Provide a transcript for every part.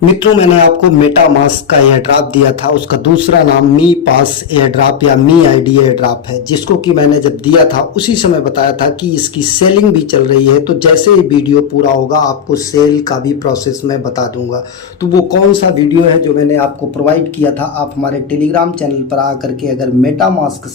मित्रों, मैंने आपको मेटा मास्क का एयर ड्रॉप दिया था। उसका दूसरा नाम मी पास एयर ड्रॉप या मी आईडी एयर ड्रॉप है, जिसको कि मैंने जब दिया था उसी समय बताया था कि इसकी सेलिंग भी चल रही है। तो जैसे ही वीडियो पूरा होगा आपको सेल का भी प्रोसेस मैं बता दूंगा। तो वो कौन सा वीडियो है जो मैंने आपको प्रोवाइड किया था, आप हमारे टेलीग्राम चैनल पर आकर के अगर मेटा मास्क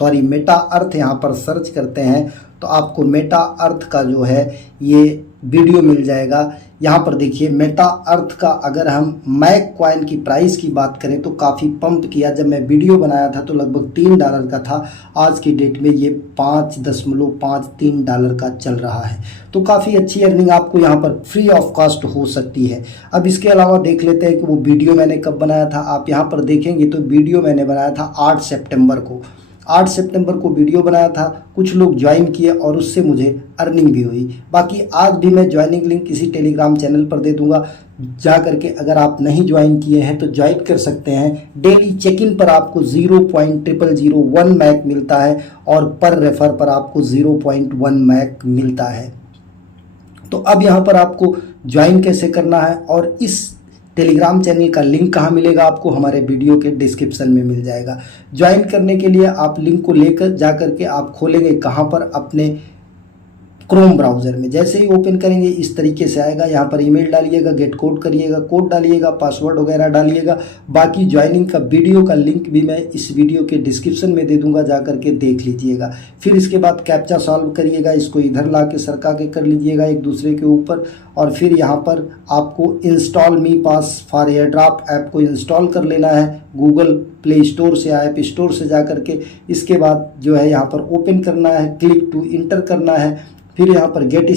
मेटा अर्थ यहाँ पर सर्च करते हैं तो आपको मेटा अर्थ का जो है ये वीडियो मिल जाएगा। यहाँ पर देखिए, मेटा अर्थ का अगर हम मैक कॉइन की प्राइस की बात करें तो काफ़ी पंप किया। जब मैं वीडियो बनाया था तो लगभग $3 का था। आज की डेट में ये $5.53 का चल रहा है। तो काफ़ी अच्छी अर्निंग आपको यहाँ पर फ्री ऑफ कॉस्ट हो सकती है। अब इसके अलावा देख लेते हैं कि वो वीडियो मैंने कब बनाया था। आप यहाँ पर देखेंगे तो वीडियो मैंने बनाया था 8 सितंबर को। 8 सितंबर को वीडियो बनाया था, कुछ लोग ज्वाइन किए और उससे मुझे अर्निंग भी हुई। बाकी आज भी मैं ज्वाइनिंग लिंक किसी टेलीग्राम चैनल पर दे दूंगा, जा करके अगर आप नहीं ज्वाइन किए हैं तो ज्वाइन कर सकते हैं। डेली चेक इन पर आपको 0.0001 मैक मिलता है और पर रेफर पर आपको 0.1 मैक मिलता है। तो अब यहाँ पर आपको ज्वाइन कैसे करना है और इस टेलीग्राम चैनल का लिंक कहाँ मिलेगा, आपको हमारे वीडियो के डिस्क्रिप्शन में मिल जाएगा। ज्वाइन करने के लिए आप लिंक को लेकर जा करके आप खोलेंगे कहाँ पर, अपने क्रोम ब्राउज़र में। जैसे ही ओपन करेंगे इस तरीके से आएगा। यहाँ पर ईमेल डालिएगा, गेट कोड करिएगा, कोड डालिएगा, पासवर्ड वगैरह डालिएगा। बाकी ज्वाइनिंग का वीडियो का लिंक भी मैं इस वीडियो के डिस्क्रिप्शन में दे दूंगा, जा करके देख लीजिएगा। फिर इसके बाद कैप्चा सॉल्व करिएगा, इसको इधर ला के सरका के कर लीजिएगा एक दूसरे के ऊपर। और फिर यहाँ पर आपको install me pass for air drop app को इंस्टॉल कर लेना है गूगल प्ले स्टोर से, ऐप स्टोर से जा करके। इसके बाद जो है यहाँ पर ओपन करना है, क्लिक टू इंटर करना है। फिर यहाँ पर गेट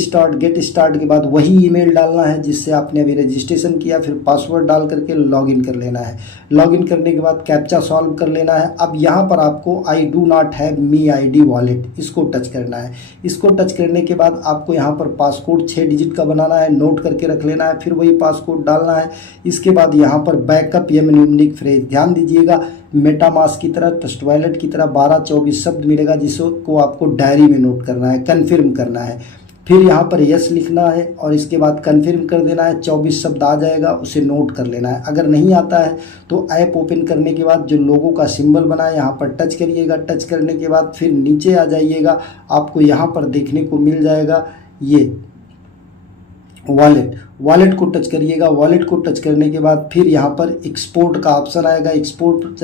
स्टार्ट के बाद वही ईमेल डालना है जिससे आपने अभी रजिस्ट्रेशन किया। फिर पासवर्ड डाल करके लॉगिन कर लेना है। लॉगिन करने के बाद कैप्चा सॉल्व कर लेना है। अब यहाँ पर आपको I do not have me ID wallet, इसको टच करना है। इसको टच करने के बाद आपको यहाँ पर पासकोड 6 डिजिट का बनाना है, नोट करके रख लेना है। फिर वही पासकोड डालना है। इसके बाद यहाँ पर बैकअप या न्यूमरिक फ्रेज, ध्यान दीजिएगा मेटा मास्क की तरह, ट्रस्ट वॉलेट की तरह 12-24 शब्द मिलेगा जिसको आपको डायरी में नोट करना है, कन्फर्म करना है। फिर यहाँ पर यस लिखना है और इसके बाद कन्फर्म कर देना है। 24 शब्द आ जाएगा, उसे नोट कर लेना है। अगर नहीं आता है तो ऐप ओपन करने के बाद जो लोगों का सिंबल बना है यहाँ पर टच करिएगा। टच करने के बाद फिर नीचे आ जाइएगा, आपको यहाँ पर देखने को मिल जाएगा ये वॉलेट को टच करिएगा। वॉलेट को टच करने के बाद फिर यहाँ पर एक्सपोर्ट का ऑप्शन आएगा, एक्सपोर्ट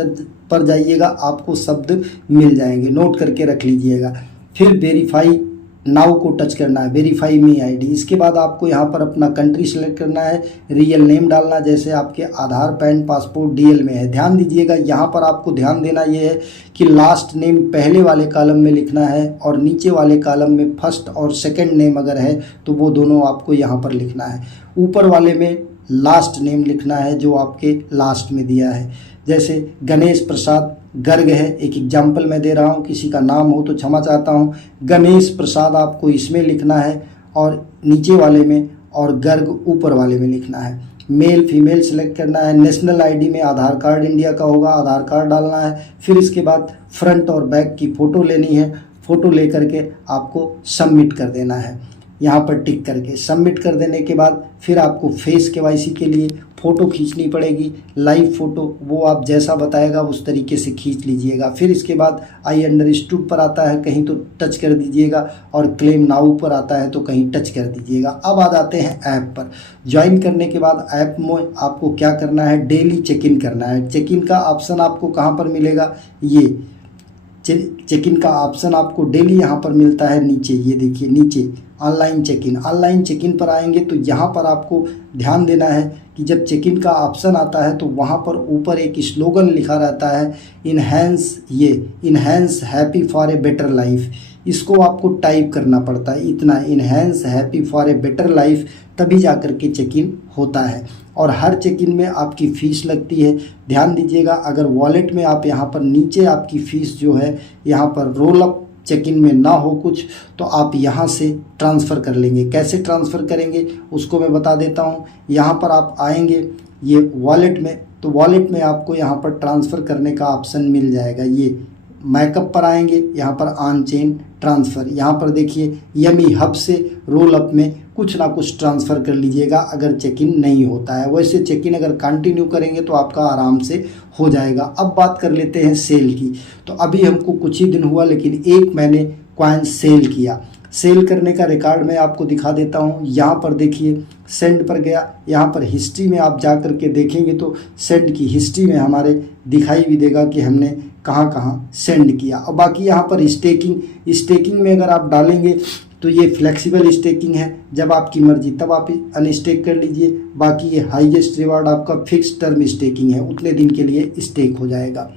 पर जाइएगा, आपको शब्द मिल जाएंगे, नोट करके रख लीजिएगा। फिर वेरीफाई नाउ को टच करना है, वेरीफाई मी आईडी। इसके बाद आपको यहाँ पर अपना कंट्री सेलेक्ट करना है, रियल नेम डालना, जैसे आपके आधार, पैन, पासपोर्ट डीएल में है। ध्यान दीजिएगा, यहाँ पर आपको ध्यान देना ये है कि लास्ट नेम पहले वाले कॉलम में लिखना है और नीचे वाले कॉलम में फर्स्ट और सेकंड नेम अगर है तो वो दोनों आपको यहाँ पर लिखना है। ऊपर वाले में लास्ट नेम लिखना है जो आपके लास्ट में दिया है। जैसे गणेश प्रसाद गर्ग है, एक एग्जाम्पल मैं दे रहा हूँ, किसी का नाम हो तो क्षमा चाहता हूँ। गणेश प्रसाद आपको इसमें लिखना है और नीचे वाले में, और गर्ग ऊपर वाले में लिखना है। मेल फीमेल सेलेक्ट करना है। नेशनल आईडी में आधार कार्ड इंडिया का होगा, आधार कार्ड डालना है। फिर इसके बाद फ्रंट और बैक की फ़ोटो लेनी है। फ़ोटो ले करके आपको सबमिट कर देना है। यहाँ पर टिक करके सबमिट कर देने के बाद फिर आपको फेस केवाईसी के लिए फ़ोटो खींचनी पड़ेगी, लाइव फ़ोटो, वो आप जैसा बताएगा उस तरीके से खींच लीजिएगा। फिर इसके बाद आई अंडरस्टूड पर आता है, कहीं तो टच कर दीजिएगा, और क्लेम नाउ पर आता है तो कहीं टच कर दीजिएगा। अब आ जाते हैं ऐप पर। ज्वाइन करने के बाद ऐप में आपको क्या करना है, डेली चेक इन करना है। चेक इन का ऑप्शन आपको कहाँ पर मिलेगा, ये चेक इन का ऑप्शन आपको डेली यहाँ पर मिलता है नीचे, ये देखिए नीचे online check in. Online check in पर आएंगे तो यहाँ पर आपको ध्यान देना है कि जब चेक इन का ऑप्शन आता है तो वहाँ पर ऊपर एक स्लोगन लिखा रहता है, enhance happy for a better life. इसको आपको टाइप करना पड़ता है, इतना enhance happy for a better life, तभी जा कर के चेक इन होता है। और हर चेक इन में आपकी फ़ीस लगती है। ध्यान दीजिएगा, अगर वॉलेट में आप यहाँ पर नीचे आपकी फ़ीस जो है यहाँ पर रोल अप चेक इन में ना हो कुछ तो आप यहाँ से ट्रांसफ़र कर लेंगे। कैसे ट्रांसफ़र करेंगे उसको मैं बता देता हूँ। यहाँ पर आप आएंगे ये वॉलेट में, तो वॉलेट में आपको यहाँ पर ट्रांसफ़र करने का ऑप्शन मिल जाएगा। ये मैकअप पर आएंगे, यहाँ पर ऑन चेन ट्रांसफ़र, यहाँ पर देखिए यमी हब से रोल अप में कुछ ना कुछ ट्रांसफ़र कर लीजिएगा अगर चेक इन नहीं होता है। वैसे चेक इन अगर कंटिन्यू करेंगे तो आपका आराम से हो जाएगा। अब बात कर लेते हैं सेल की। तो अभी हमको कुछ ही दिन हुआ लेकिन एक मैंने कॉइन सेल किया। सेल करने का रिकॉर्ड मैं आपको दिखा देता हूँ। यहाँ पर देखिए सेंड पर गया, यहाँ पर हिस्ट्री में आप जा कर के देखेंगे तो सेंड की हिस्ट्री में हमारे दिखाई भी देगा कि हमने कहाँ कहाँ सेंड किया। और बाकी यहाँ पर स्टेकिंग में अगर आप डालेंगे तो ये फ्लेक्सिबल स्टेकिंग है, जब आपकी मर्जी तब आप अनस्टेक कर लीजिए। बाकी ये हाईएस्ट रिवार्ड आपका फिक्स टर्म स्टेकिंग है, उतने दिन के लिए स्टेक हो जाएगा।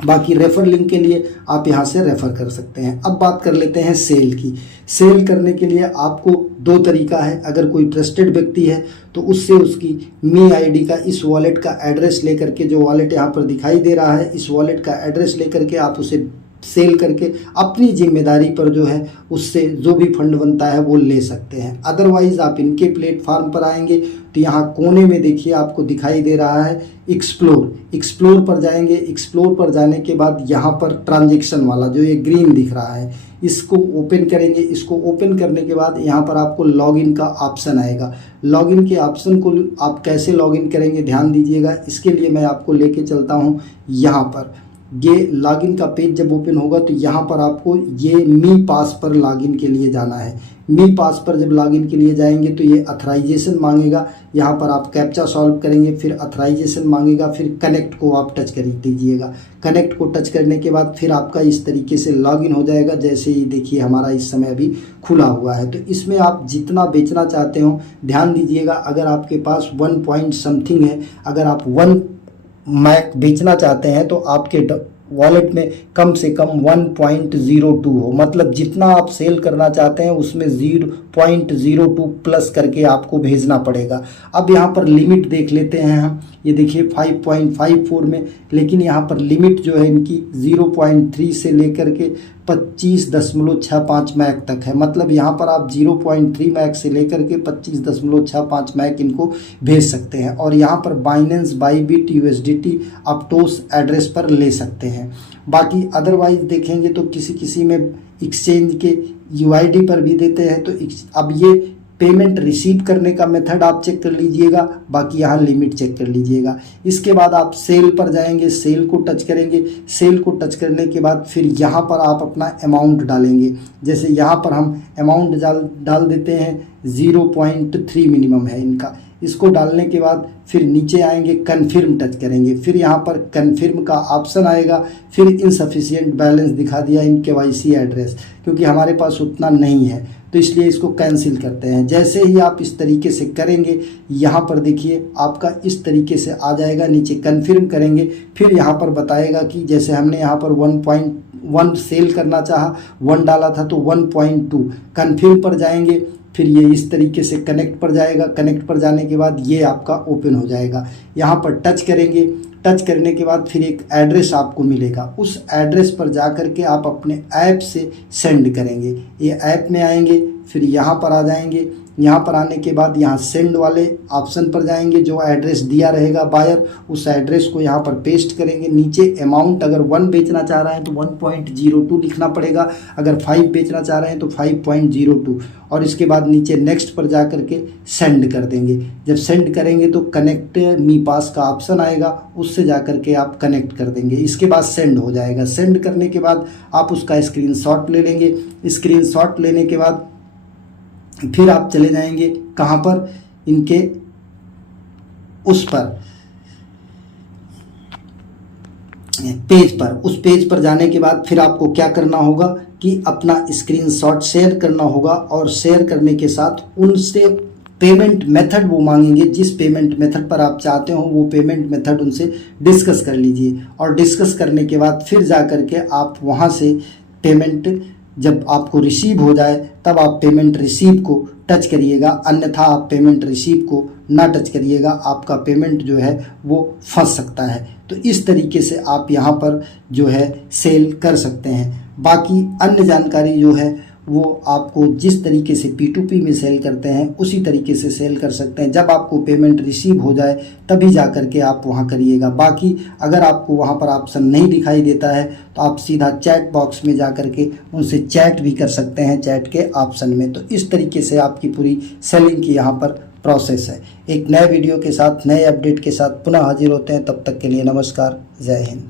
बाकी रेफर लिंक के लिए आप यहाँ से रेफर कर सकते हैं। अब बात कर लेते हैं सेल की। सेल करने के लिए आपको दो तरीका है। अगर कोई ट्रस्टेड व्यक्ति है तो उससे उसकी मी आईडी का इस वॉलेट का एड्रेस लेकर के, जो वॉलेट यहाँ पर दिखाई दे रहा है, इस वॉलेट का एड्रेस लेकर के आप उसे सेल करके अपनी जिम्मेदारी पर जो है उससे जो भी फंड बनता है वो ले सकते हैं। अदरवाइज आप इनके प्लेटफॉर्म पर आएंगे तो यहाँ कोने में देखिए आपको दिखाई दे रहा है एक्सप्लोर पर जाएंगे। एक्सप्लोर पर जाने के बाद यहाँ पर ट्रांजैक्शन वाला जो ये ग्रीन दिख रहा है इसको ओपन करेंगे। इसको ओपन करने के बाद यहाँ पर आपको लॉगिन का ऑप्शन आएगा। लॉगिन के ऑप्शन को आप कैसे लॉगिन करेंगे ध्यान दीजिएगा। इसके लिए मैं आपको लेके चलता हूँ। यहाँ पर ये लॉगिन का पेज जब ओपन होगा तो यहाँ पर आपको ये मी पास पर लॉगिन के लिए जाना है। मी पास पर जब लॉगिन के लिए जाएंगे तो ये अथराइजेशन मांगेगा। यहाँ पर आप कैप्चा सॉल्व करेंगे, फिर अथराइजेशन मांगेगा, फिर कनेक्ट को आप टच कर दीजिएगा। कनेक्ट को टच करने के बाद फिर आपका इस तरीके से लॉगिन हो जाएगा। जैसे ही देखिए हमारा इस समय अभी खुला हुआ है। तो इसमें आप जितना बेचना चाहते हो ध्यान दीजिएगा। अगर आपके पास 1 पॉइंट समथिंग है, अगर आप 1 मैक बेचना चाहते हैं तो आपके वॉलेट में कम से कम 1.02 हो, मतलब जितना आप सेल करना चाहते हैं उसमें 0.02 प्लस करके आपको भेजना पड़ेगा। अब यहाँ पर लिमिट देख लेते हैं हम। ये देखिए 5.54 में, लेकिन यहाँ पर लिमिट जो है इनकी 0.3 से लेकर के 25.65 मैक तक है। मतलब यहाँ पर आप 0.3 मैक से लेकर के 25.65 मैक इनको भेज सकते हैं। और यहाँ पर बाइनेंस, बाईबिट, यूएसडीटी, अपटोस एड्रेस पर ले सकते हैं। बाकी अदरवाइज देखेंगे तो किसी में एक्सचेंज के यूआईडी पर भी देते हैं। तो अब ये पेमेंट रिसीव करने का मेथड आप चेक कर लीजिएगा। बाकी यहाँ लिमिट चेक कर लीजिएगा। इसके बाद आप सेल पर जाएंगे, सेल को टच करेंगे। सेल को टच करने के बाद फिर यहाँ पर आप अपना अमाउंट डालेंगे। जैसे यहाँ पर हम अमाउंट डाल देते हैं 0.3 मिनिमम है इनका। इसको डालने के बाद फिर नीचे आएंगे, कन्फर्म टच करेंगे। फिर यहाँ पर कन्फर्म का ऑप्शन आएगा। फिर इनसफिशिएंट बैलेंस दिखा दिया इन केवाईसी एड्रेस, क्योंकि हमारे पास उतना नहीं है तो इसलिए इसको कैंसिल करते हैं। जैसे ही आप इस तरीके से करेंगे यहाँ पर देखिए आपका इस तरीके से आ जाएगा। नीचे कन्फर्म करेंगे, फिर यहाँ पर बताएगा कि जैसे हमने यहाँ पर 1.1 सेल करना चाहा, 1 डाला था तो 1.2 कन्फर्म पर जाएंगे। फिर ये इस तरीके से कनेक्ट पर जाएगा। कनेक्ट पर जाने के बाद ये आपका ओपन हो जाएगा। यहाँ पर टच करेंगे। टच करने के बाद फिर एक एड्रेस आपको मिलेगा। उस एड्रेस पर जा कर के आप अपने ऐप से सेंड करेंगे। ये ऐप में आएंगे, फिर यहाँ पर आ जाएंगे। यहाँ पर आने के बाद यहाँ सेंड वाले ऑप्शन पर जाएंगे। जो एड्रेस दिया रहेगा बायर, उस एड्रेस को यहाँ पर पेस्ट करेंगे। नीचे अमाउंट अगर 1 बेचना चाह रहे हैं तो 1.02 लिखना पड़ेगा। अगर 5 बेचना चाह रहे हैं तो 5.02, और इसके बाद नीचे नेक्स्ट पर जा करके सेंड कर देंगे। जब सेंड करेंगे तो कनेक्ट मी पास का ऑप्शन आएगा, उससे जा करके आप कनेक्ट कर देंगे। इसके बाद सेंड हो जाएगा। सेंड करने के बाद आप उसका स्क्रीनशॉट ले लेंगे। स्क्रीनशॉट लेने के बाद फिर आप चले जाएंगे कहाँ पर, इनके उस पर पेज पर। उस पेज पर जाने के बाद फिर आपको क्या करना होगा कि अपना स्क्रीनशॉट शेयर करना होगा, और शेयर करने के साथ उनसे पेमेंट मेथड वो मांगेंगे। जिस पेमेंट मेथड पर आप चाहते हो वो पेमेंट मेथड उनसे डिस्कस कर लीजिए। और डिस्कस करने के बाद फिर जा कर के आप वहाँ से पेमेंट जब आपको रिसीव हो जाए तब आप पेमेंट रिसीव को टच करिएगा, अन्यथा आप पेमेंट रिसीव को ना टच करिएगा। आपका पेमेंट जो है वो फंस सकता है। तो इस तरीके से आप यहाँ पर जो है सेल कर सकते हैं। बाकी अन्य जानकारी जो है वो आपको जिस तरीके से P2P में सेल करते हैं उसी तरीके से सेल कर सकते हैं। जब आपको पेमेंट रिसीव हो जाए तभी जा कर के आप वहाँ करिएगा। बाकी अगर आपको वहाँ पर ऑप्शन नहीं दिखाई देता है तो आप सीधा चैट बॉक्स में जा कर के उनसे चैट भी कर सकते हैं, चैट के ऑप्शन में। तो इस तरीके से आपकी पूरी सेलिंग की यहाँ पर प्रोसेस है। एक नए वीडियो के साथ, नए अपडेट के साथ पुनः हाजिर होते हैं। तब तक के लिए नमस्कार, जय हिंद।